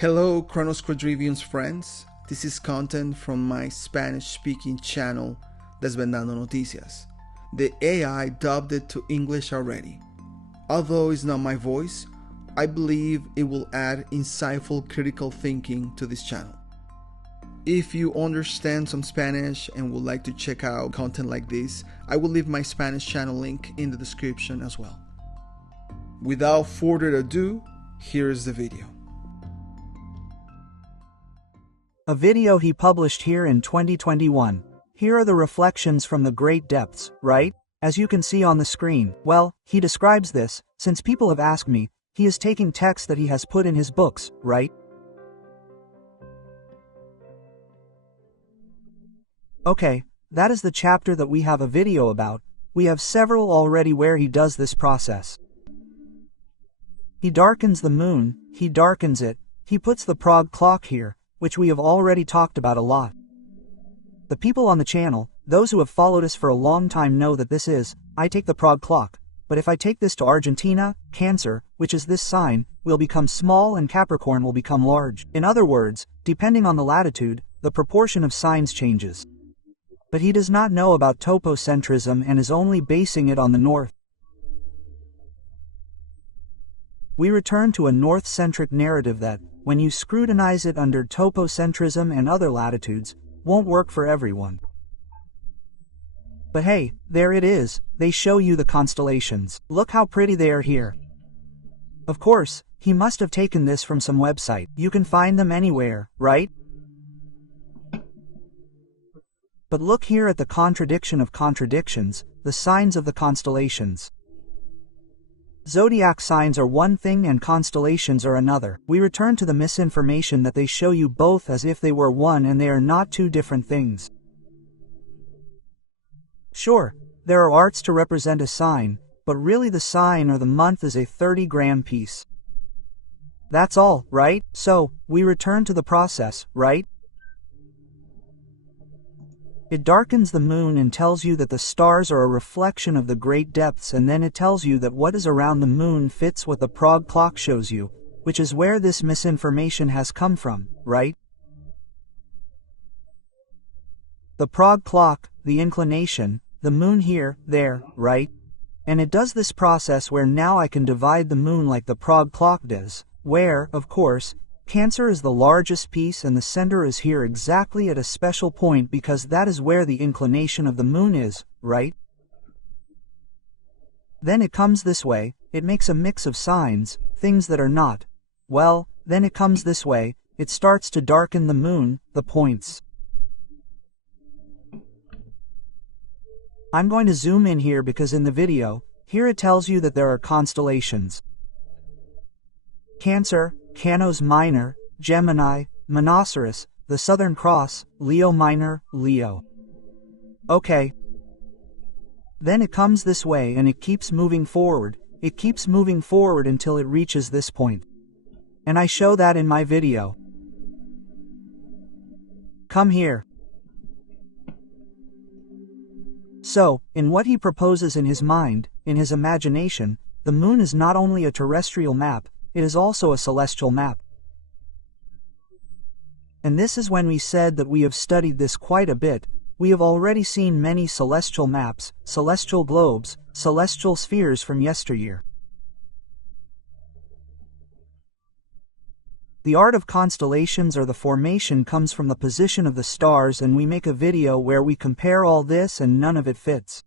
Hello, Chronos Quadriviums friends. This is content from my Spanish-speaking channel, Desvendando Noticias. The AI dubbed it to English already. Although it's not my voice, I believe it will add insightful critical thinking to this channel. If you understand some Spanish and would like to check out content like this, I will leave my Spanish channel link in the description as well. Without further ado, here is the video. A video he published here in 2021. Here are the reflections from the great depths, right? As you can see on the screen. Well, he describes this, since people have asked me, he is taking text that he has put in his books, right? Okay, that is the chapter that we have a video about. We have several already where he does this process. He darkens the moon, he darkens it, he puts the Prague clock here, which we have already talked about a lot. The people on the channel, those who have followed us for a long time know that this is, I take the Prague clock, but if I take this to Argentina, Cancer, which is this sign, will become small and Capricorn will become large. In other words, depending on the latitude, the proportion of signs changes. But he does not know about topocentrism and is only basing it on the north. We return to a north-centric narrative that, when you scrutinize it under topocentrism and other latitudes, won't work for everyone. But hey, there it is, they show you the constellations. Look how pretty they are here. Of course, he must have taken this from some website. You can find them anywhere, right? But look here at the contradiction of contradictions, the signs of the constellations. Zodiac signs are one thing and constellations are another. We return to the misinformation that they show you both as if they were one and they are not two different things. Sure, there are arts to represent a sign, but really the sign or the month is a 30-gram piece. That's all, right? So, we return to the process, right? It darkens the moon and tells you that the stars are a reflection of the great depths, and then it tells you that what is around the moon fits what the Prague clock shows you, which is where this misinformation has come from, right? The Prague clock, the inclination, the moon here, there, right? And it does this process where now I can divide the moon like the Prague clock does, where, of course, Cancer is the largest piece and the center is here exactly at a special point because that is where the inclination of the moon is, right? Then it comes this way, it makes a mix of signs, things that are not. Well, then it comes this way, it starts to darken the moon, the points. I'm going to zoom in here because in the video, here it tells you that there are constellations. Cancer, Canos Minor, Gemini, Monoceros, the Southern Cross, Leo Minor, Leo. Okay. Then it comes this way and it keeps moving forward, until it reaches this point. And I show that in my video. Come here. So, in what he proposes in his mind, in his imagination, the moon is not only a terrestrial map, it is also a celestial map. And this is when we said that we have studied this quite a bit. We have already seen many celestial maps, celestial globes, celestial spheres from yesteryear. The art of constellations or the formation comes from the position of the stars, and we make a video where we compare all this and none of it fits.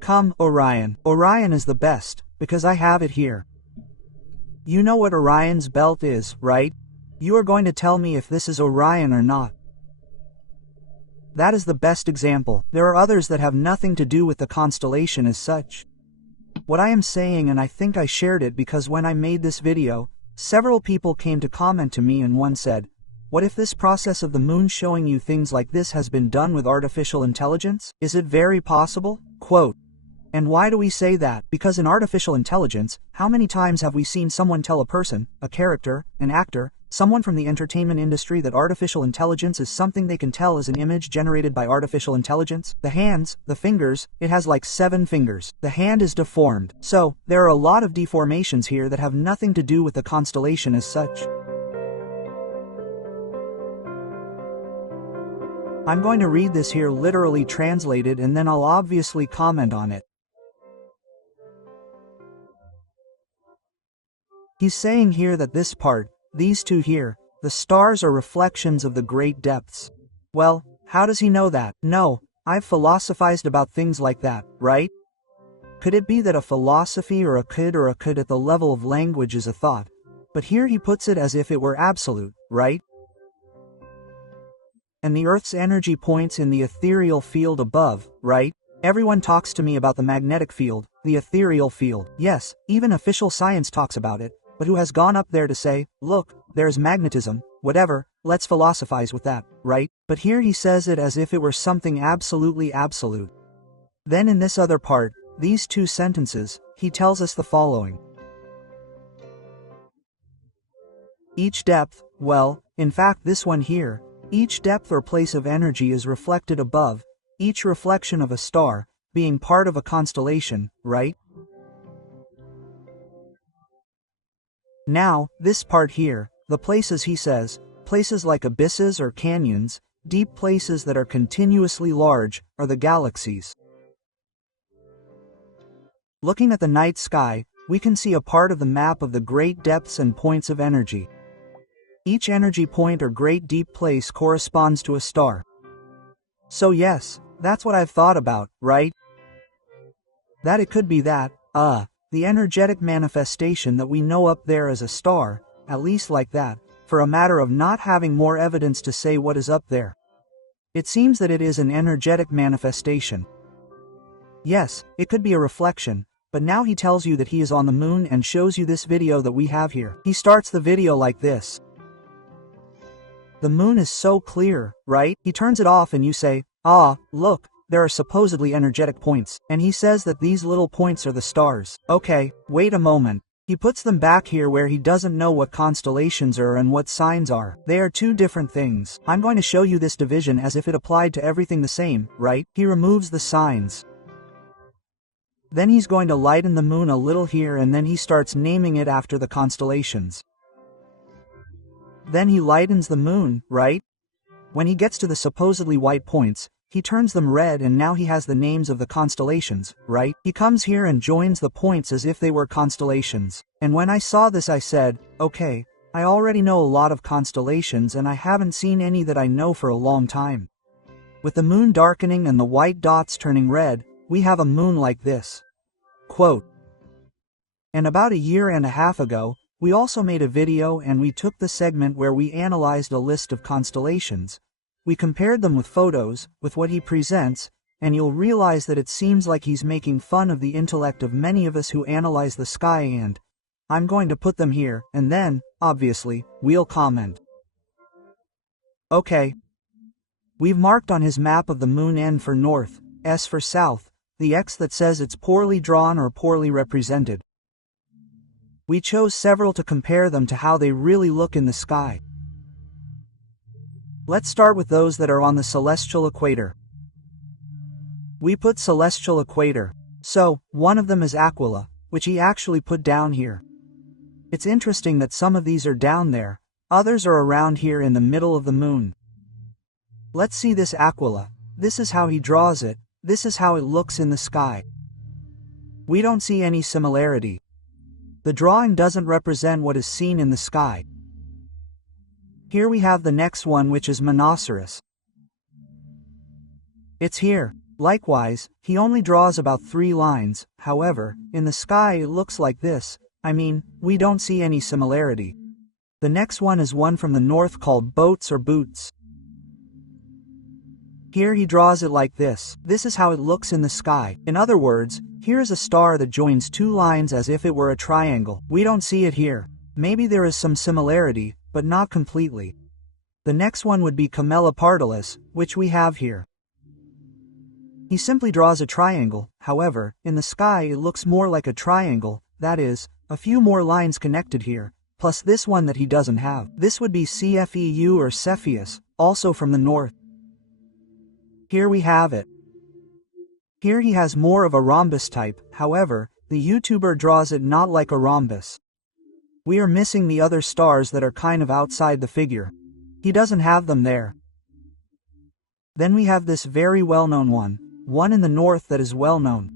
Come, Orion. Orion is the best, because I have it here. You know what Orion's belt is, right? You are going to tell me if this is Orion or not. That is the best example. There are others that have nothing to do with the constellation as such. What I am saying, and I think I shared it because when I made this video, several people came to comment to me and one said, what if this process of the moon showing you things like this has been done with artificial intelligence? Is it very possible? Quote. And why do we say that? Because in artificial intelligence, how many times have we seen someone tell a person, a character, an actor, someone from the entertainment industry that artificial intelligence is something they can tell as an image generated by artificial intelligence? The hands, the fingers, it has like 7 fingers. The hand is deformed. So, there are a lot of deformations here that have nothing to do with the constellation as such. I'm going to read this here literally translated and then I'll obviously comment on it. He's saying here that this part, these two here, the stars are reflections of the great depths. Well, how does he know that? No, I've philosophized about things like that, right? Could it be that a philosophy or a could at the level of language is a thought? But here he puts it as if it were absolute, right? And the Earth's energy points in the ethereal field above, right? Everyone talks to me about the magnetic field, the ethereal field. Yes, even official science talks about it. But who has gone up there to say, look, there's magnetism, whatever, let's philosophize with that, right? But here he says it as if it were something absolutely absolute. Then in this other part, these 2 sentences, he tells us the following. Each depth, well, in fact this one here, each depth or place of energy is reflected above, each reflection of a star, being part of a constellation, right? Now, this part here, the places he says, places like abysses or canyons, deep places that are continuously large, are the galaxies. Looking at the night sky, we can see a part of the map of the great depths and points of energy. Each energy point or great deep place corresponds to a star. So yes, that's what I've thought about, right? That it could be that, the energetic manifestation that we know up there as a star, at least like that, for a matter of not having more evidence to say what is up there. It seems that it is an energetic manifestation. Yes, it could be a reflection, but now he tells you that he is on the moon and shows you this video that we have here. He starts the video like this. The moon is so clear, right? He turns it off and you say, look. There are supposedly energetic points, and he says that these little points are the stars. Okay, wait a moment. He puts them back here where he doesn't know what constellations are and what signs are. They are 2 different things. I'm going to show you this division as if it applied to everything the same, right? He removes the signs. Then he's going to lighten the moon a little here and then he starts naming it after the constellations. Then he lightens the moon, right? When he gets to the supposedly white points, he turns them red and now he has the names of the constellations, right? He comes here and joins the points as if they were constellations. And when I saw this I said, okay, I already know a lot of constellations and I haven't seen any that I know for a long time. With the moon darkening and the white dots turning red, we have a moon like this. Quote. And about 1.5 years ago, we also made a video and we took the segment where we analyzed a list of constellations. We compared them with photos, with what he presents, and you'll realize that it seems like he's making fun of the intellect of many of us who analyze the sky and I'm going to put them here, and then, obviously, we'll comment. Okay. We've marked on his map of the moon N for north, S for south, the X that says it's poorly drawn or poorly represented. We chose several to compare them to how they really look in the sky. Let's start with those that are on the celestial equator. We put celestial equator. So, one of them is Aquila, which he actually put down here. It's interesting that some of these are down there, others are around here in the middle of the moon. Let's see this Aquila. This is how he draws it, this is how it looks in the sky. We don't see any similarity. The drawing doesn't represent what is seen in the sky. Here we have the next one, which is Monoceros. It's here. Likewise, he only draws about 3 lines, however, in the sky it looks like this. I mean, we don't see any similarity. The next one is one from the north called Boats or Boots. Here he draws it like this. This is how it looks in the sky. In other words, here is a star that joins 2 lines as if it were a triangle. We don't see it here. Maybe there is some similarity, but not completely. The next one would be Camelopardalis, which we have here. He simply draws a triangle, however, in the sky it looks more like a triangle, that is, a few more lines connected here, plus this one that he doesn't have. This would be Cfeu or Cepheus, also from the north. Here we have it. Here he has more of a rhombus type, however, the YouTuber draws it not like a rhombus. We are missing the other stars that are kind of outside the figure. He doesn't have them there. Then we have this very well-known one in the north that is well-known.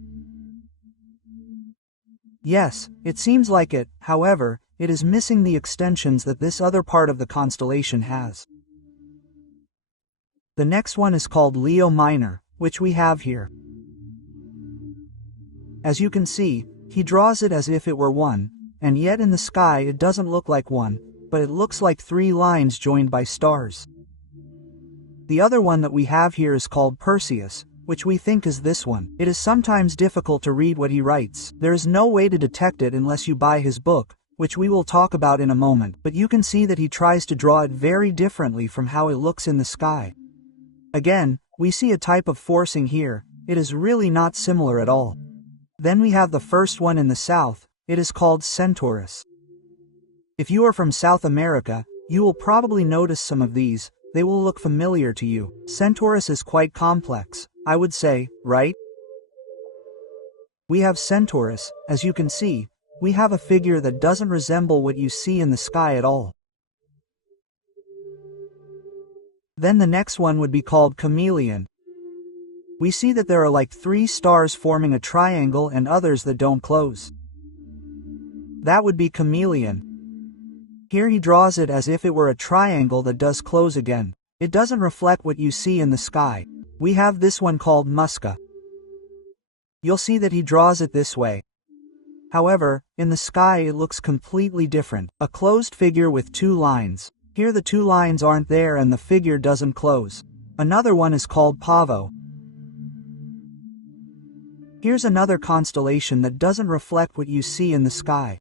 Yes, it seems like it, however, it is missing the extensions that this other part of the constellation has. The next one is called Leo Minor, which we have here. As you can see, he draws it as if it were one, and yet in the sky it doesn't look like one, but it looks like three lines joined by stars. The other one that we have here is called Perseus, which we think is this one. It is sometimes difficult to read what he writes. There is no way to detect it unless you buy his book, which we will talk about in a moment, but you can see that he tries to draw it very differently from how it looks in the sky. Again, we see a type of forcing here. It is really not similar at all. Then we have the first one in the south. It is called Centaurus. If you are from South America, you will probably notice some of these. They will look familiar to you. Centaurus is quite complex, I would say, right? We have Centaurus. As you can see, we have a figure that doesn't resemble what you see in the sky at all. Then the next one would be called Chameleon. We see that there are like three stars forming a triangle and others that don't close. That would be Chameleon. Here he draws it as if it were a triangle that does close again. It doesn't reflect what you see in the sky. We have this one called Musca. You'll see that he draws it this way. However, in the sky it looks completely different. A closed figure with two lines. Here the two lines aren't there and the figure doesn't close. Another one is called Pavo. Here's another constellation that doesn't reflect what you see in the sky.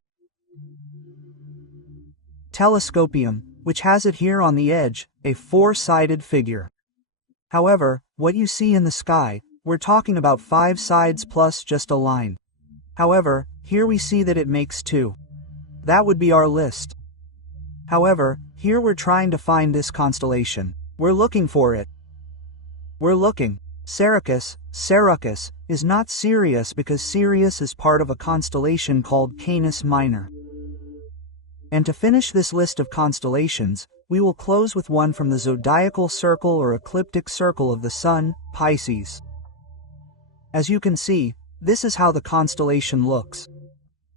Telescopium, which has it here on the edge, a four-sided figure. However, what you see in the sky, we're talking about 5 sides plus just a line. However, here we see that it makes 2. That would be our list. However, here we're trying to find this constellation. We're looking for it. We're looking. Syracuse is not Sirius because Sirius is part of a constellation called Canis Minor. And to finish this list of constellations, we will close with one from the zodiacal circle or ecliptic circle of the Sun, Pisces. As you can see, this is how the constellation looks.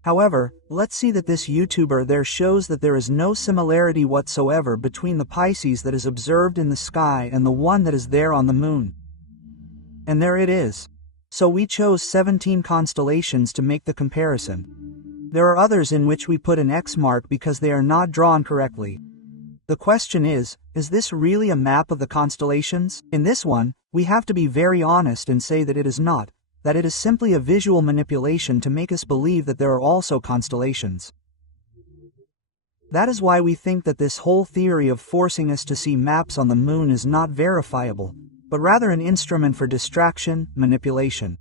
However, let's see that this YouTuber there shows that there is no similarity whatsoever between the Pisces that is observed in the sky and the one that is there on the moon. And there it is. So we chose 17 constellations to make the comparison. There are others in which we put an X mark because they are not drawn correctly. The question is this really a map of the constellations? In this one, we have to be very honest and say that it is not, that it is simply a visual manipulation to make us believe that there are also constellations. That is why we think that this whole theory of forcing us to see maps on the moon is not verifiable, but rather an instrument for distraction, manipulation.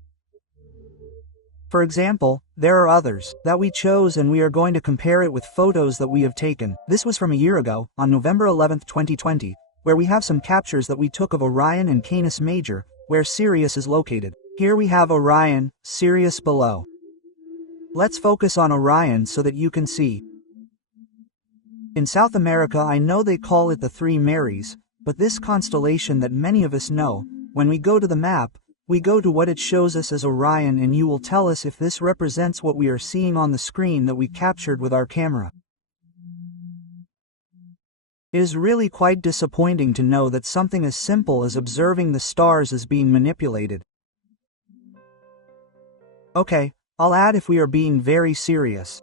For example, there are others that we chose and we are going to compare it with photos that we have taken. This was from a year ago, on November 11, 2020, where we have some captures that we took of Orion and Canis Major, where Sirius is located. Here we have Orion, Sirius below. Let's focus on Orion so that you can see. In South America I know they call it the Three Marys, but this constellation that many of us know, when we go to the map, we go to what it shows us as Orion and you will tell us if this represents what we are seeing on the screen that we captured with our camera. It is really quite disappointing to know that something as simple as observing the stars is being manipulated. Okay, I'll add if we are being very serious.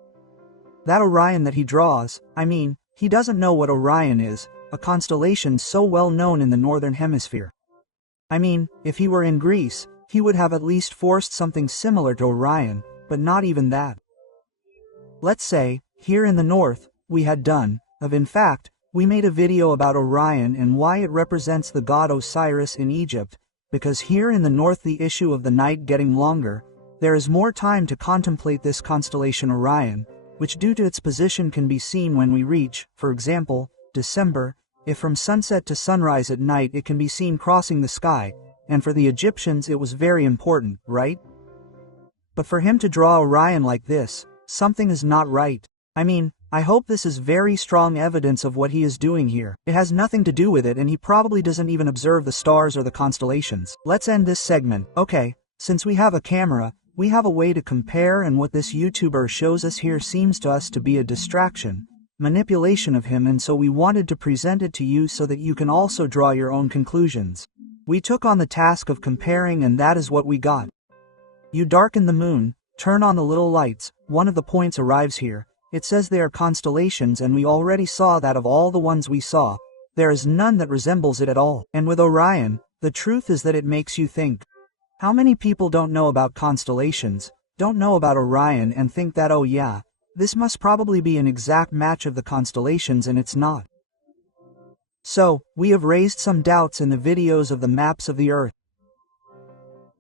That Orion that he draws, he doesn't know what Orion is, a constellation so well known in the northern hemisphere. If he were in Greece, he would have at least forced something similar to Orion, but not even that. Let's say, here in the north, we had in fact, we made a video about Orion and why it represents the god Osiris in Egypt, because here in the north the issue of the night getting longer, there is more time to contemplate this constellation Orion, which due to its position can be seen when we reach, for example, December. If from sunset to sunrise at night it can be seen crossing the sky, and for the Egyptians it was very important, right? But for him to draw Orion like this, something is not right. I mean, I hope this is very strong evidence of what he is doing here. It has nothing to do with it and he probably doesn't even observe the stars or the constellations. Let's end this segment. Okay, since we have a camera, we have a way to compare, and what this YouTuber shows us here seems to us to be a distraction, manipulation of him, and so we wanted to present it to you so that you can also draw your own conclusions. We took on the task of comparing and that is what we got. You darken the moon, turn on the little lights, one of the points arrives here. It says they are constellations and we already saw that of all the ones we saw, there is none that resembles it at all. And with Orion, the truth is that it makes you think. How many people don't know about constellations, don't know about Orion and think that, oh yeah, this must probably be an exact match of the constellations, and it's not. So, we have raised some doubts in the videos of the maps of the Earth.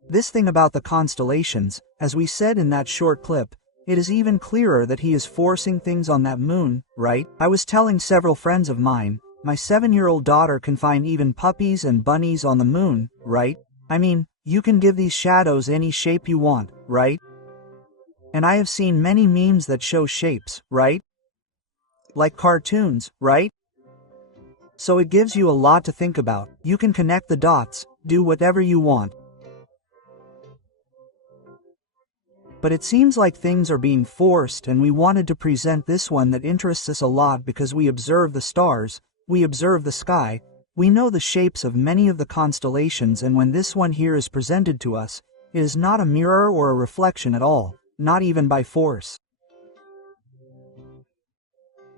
This thing about the constellations, as we said in that short clip, it is even clearer that he is forcing things on that moon, right? I was telling several friends of mine, my 7-year-old daughter can find even puppies and bunnies on the moon, right? I mean, you can give these shadows any shape you want, right? And I have seen many memes that show shapes, right? Like cartoons, right? So it gives you a lot to think about. You can connect the dots, do whatever you want. But it seems like things are being forced, and we wanted to present this one that interests us a lot because we observe the stars, we observe the sky, we know the shapes of many of the constellations, and when this one here is presented to us, it is not a mirror or a reflection at all, not even by force.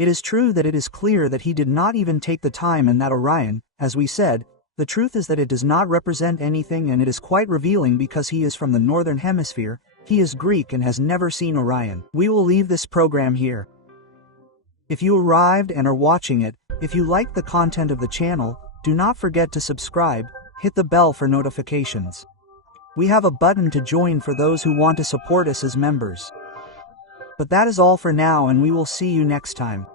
It is true that it is clear that he did not even take the time, and that Orion, as we said, the truth is that it does not represent anything, and it is quite revealing because he is from the northern hemisphere, he is Greek and has never seen Orion. We will leave this program here. If you arrived and are watching it, if you like the content of the channel, do not forget to subscribe, hit the bell for notifications. We have a button to join for those who want to support us as members. But that is all for now, and we will see you next time.